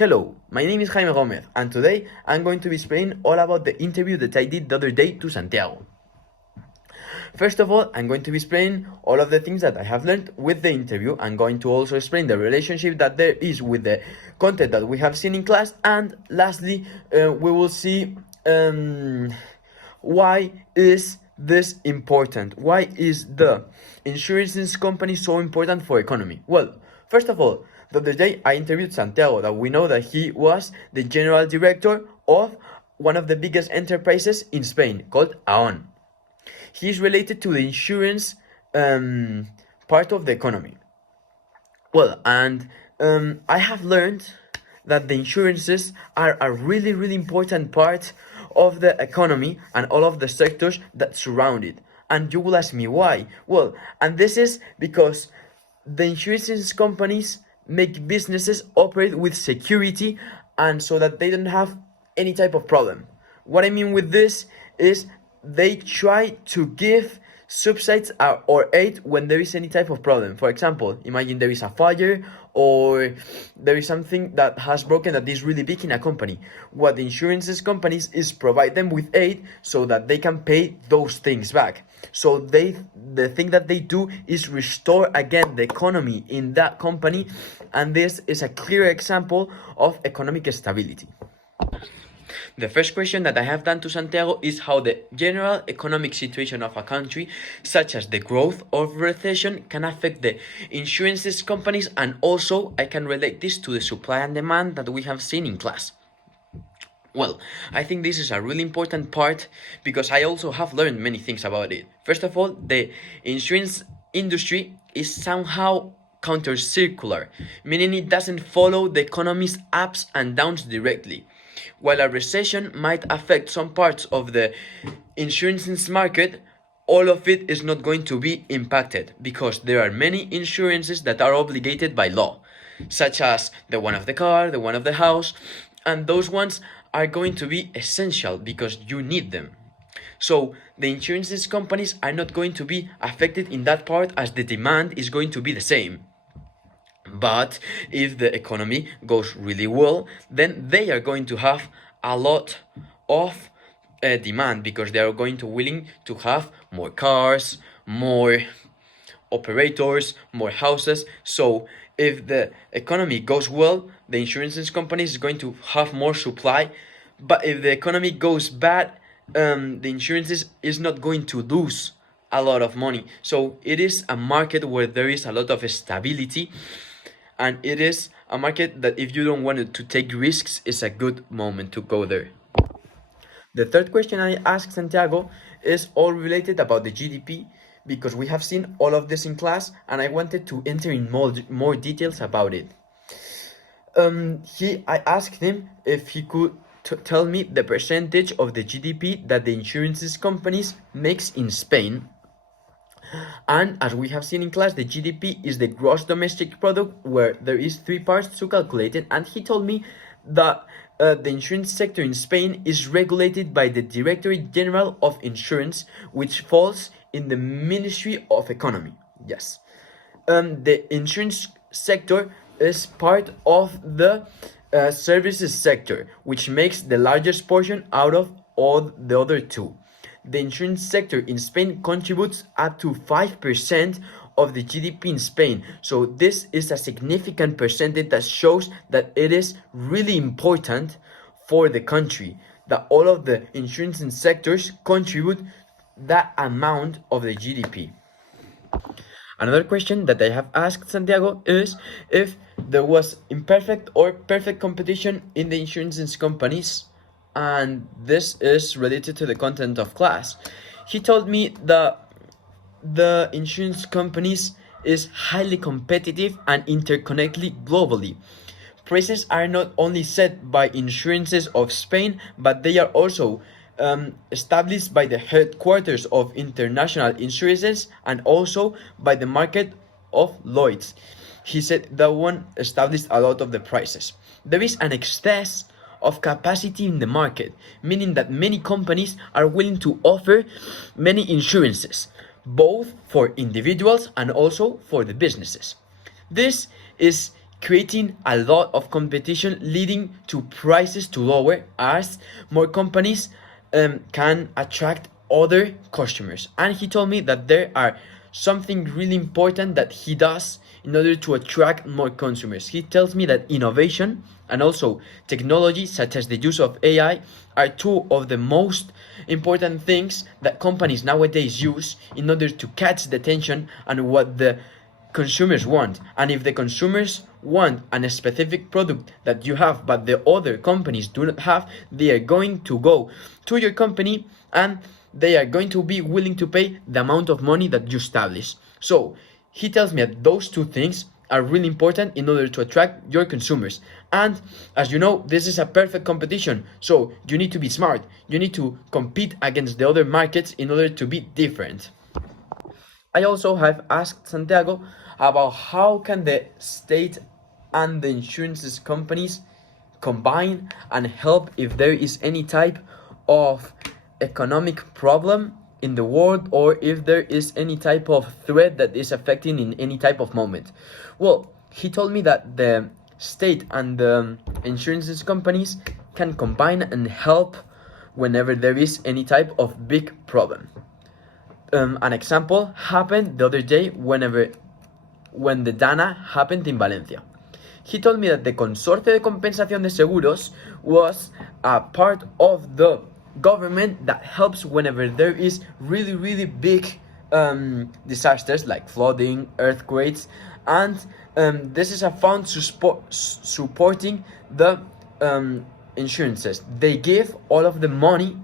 Hello, my name is Jaime Gomez, and today I'm going to be explaining all about the interview that I did the other day to Santiago. First of all, I'm going to be explaining all of the things that I have learned with the interview. I'm going to also explain the relationship that there is with the content that we have seen in class, and lastly, we will see why is this important? Why is the insurance company so important for economy? Well, first of all, the other day I interviewed Santiago, that we know that he was the general director of one of the biggest enterprises in Spain called Aon. He's related to the insurance part of the economy. Well, and I have learned that the insurances are a really important part of the economy and all of the sectors that surround it. And you will ask me why? Well, and this is because the insurance companies make businesses operate with security, and so that they don't have any type of problem. What I mean with this is they try to give subsidies or aid when there is any type of problem. For example, imagine there is a fire or there is something that has broken that is really big in a company. What the insurance companies is provide them with aid so that they can pay those things back. So the thing that they do is restore again the economy in that company, and this is a clear example of economic stability. The first question that I have done to Santiago is how the general economic situation of a country, such as the growth or recession, can affect the insurance companies, and also I can relate this to the supply and demand that we have seen in class. Well, I think this is a really important part because I also have learned many things about it. First of all, the insurance industry is somehow counter-circular, meaning it doesn't follow the economy's ups and downs directly. While a recession might affect some parts of the insurance market, all of it is not going to be impacted because there are many insurances that are obligated by law, such as the one of the car, the one of the house, and those ones are going to be essential because you need them. So the insurance companies are not going to be affected in that part, as the demand is going to be the same. But if the economy goes really well, then they are going to have a lot of demand because they are going to willing to have more cars, more operators, more houses. So if the economy goes well, the insurance companies is going to have more supply. But if the economy goes bad, the insurance is not going to lose a lot of money. So it is a market where there is a lot of stability, and it is a market that if you don't want to take risks, is a good moment to go there. The third question I asked Santiago is all related about the GDP, because we have seen all of this in class and I wanted to enter in more details about it. I asked him if he could tell me the percentage of the GDP that the insurance companies makes in Spain. And as we have seen in class, the GDP is the gross domestic product, where there is three parts to calculate it, and he told me that the insurance sector in Spain is regulated by the Directorate General of Insurance, which falls in the Ministry of Economy. Yes. The insurance sector is part of the services sector, which makes the largest portion out of all the other two. The insurance sector in Spain contributes up to 5% of the GDP in Spain. So this is a significant percentage that shows that it is really important for the country, that all of the insurance sectors contribute that amount of the GDP. Another question that I have asked Santiago is if there was imperfect or perfect competition in the insurance companies, and this is related to the content of class. He told me that the insurance companies is highly competitive and interconnected globally. Prices are not only set by insurances of Spain, but they are also established by the headquarters of international insurances and also by the market of Lloyd's. He said that one established a lot of the prices. There is an excess of capacity in the market, meaning that many companies are willing to offer many insurances, both for individuals and also for the businesses. This is creating a lot of competition, leading to prices to lower as more companies can attract other customers. And he told me that there are something really important that he does in order to attract more consumers. He tells me that innovation and also technology, such as the use of AI, are two of the most important things that companies nowadays use in order to catch the attention and what the consumers want. And if the consumers want a specific product that you have but the other companies do not have, they are going to go to your company and they are going to be willing to pay the amount of money that you establish. So he tells me that those two things are really important in order to attract your consumers. And as you know, this is a perfect competition, so you need to be smart. You need to compete against the other markets in order to be different. I also have asked Santiago about how can the state and the insurance companies combine and help if there is any type of economic problem in the world, or if there is any type of threat that is affecting in any type of moment. Well, he told me that the state and the insurance companies can combine and help whenever there is any type of big problem. An example happened the other day when the Dana happened in Valencia. He told me that the Consorcio de Compensación de Seguros was a part of the government that helps whenever there is really big disasters like flooding, earthquakes, and this is a fund supporting the insurances. They give all of the money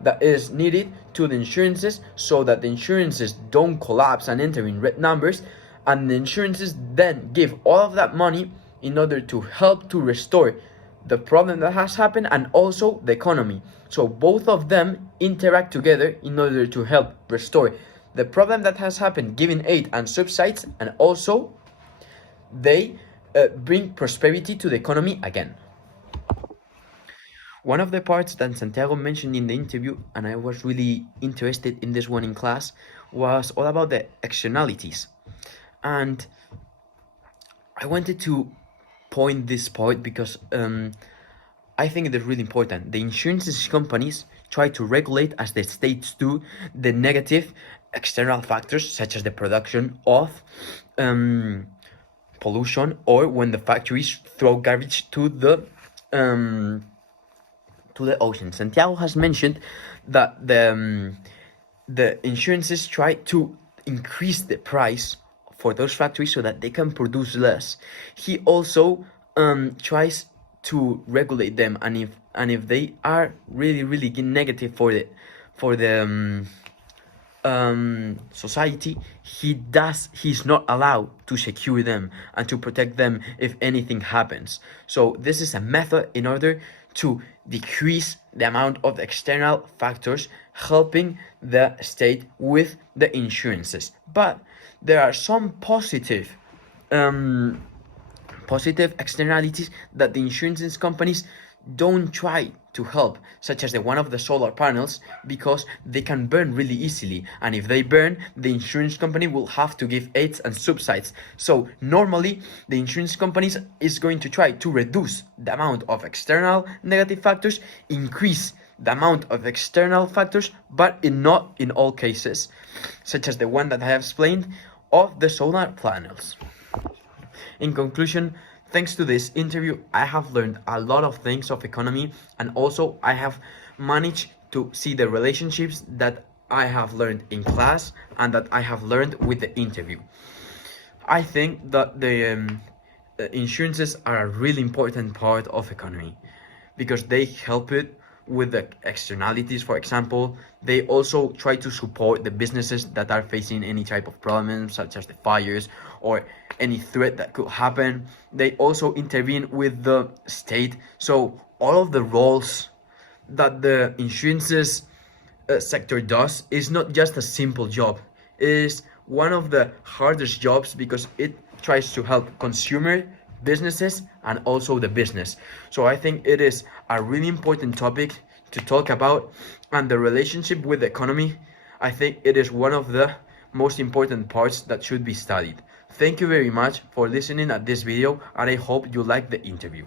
that is needed to the insurances so that the insurances don't collapse and enter in red numbers, and the insurances then give all of that money in order to help to restore the problem that has happened and also the economy. So both of them interact together in order to help restore the problem that has happened, giving aid and subsides, and also they bring prosperity to the economy again. One of the parts that Santiago mentioned in the interview, and I was really interested in this one in class, was all about the externalities. And I wanted to point this part because I think it is really important. The insurance companies try to regulate, as the states do, the negative external factors such as the production of pollution, or when the factories throw garbage to the ocean. Santiago has mentioned that the insurances try to increase the price for those factories so that they can produce less. He also tries to regulate them, and if they are really negative for the society, he's not allowed to secure them and to protect them if anything happens. So this is a method in order to decrease the amount of external factors helping the state with the insurances. But there are some positive externalities that the insurance companies don't try to help, such as the one of the solar panels, because they can burn really easily, and if they burn, the insurance company will have to give aids and subsides. So normally the insurance companies is going to try to reduce the amount of external negative factors, increase the amount of external factors, but not in all cases, such as the one that I have explained of the solar panels. In conclusion, thanks to this interview, I have learned a lot of things of economy, and also I have managed to see the relationships that I have learned in class and that I have learned with the interview. I think that the insurances are a really important part of economy because they help it with the externalities. For example, they also try to support the businesses that are facing any type of problems, such as the fires or any threat that could happen. They also intervene with the state. So all of the roles that the insurances sector does is not just a simple job. It is one of the hardest jobs because it tries to help consumer, businesses, and also the business. So I think it is a really important topic to talk about, and the relationship with the economy, I think it is one of the most important parts that should be studied. Thank you very much for listening at this video, and I hope you like the interview.